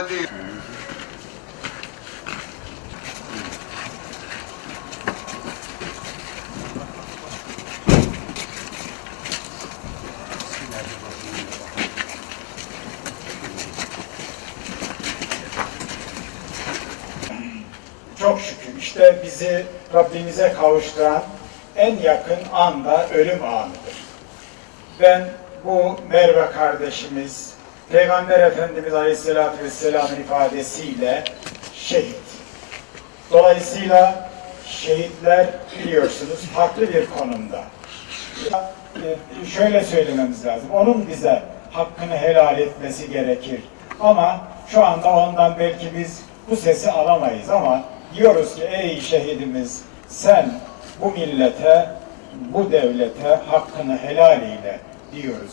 da değil. Çok şükür işte bizi Rabbimize kavuşturan en yakın anda ölüm anıdır. Ben bu Merve kardeşimiz, Peygamber Efendimiz Aleyhisselatü Vesselam'ın ifadesiyle şehit. Dolayısıyla şehitler biliyorsunuz farklı bir konumda. Ee, Şöyle söylememiz lazım. Onun bize hakkını helal etmesi gerekir. Ama şu anda ondan belki biz bu sesi alamayız ama diyoruz ki ey şehidimiz sen bu millete, bu devlete hakkını helal eyle diyoruz.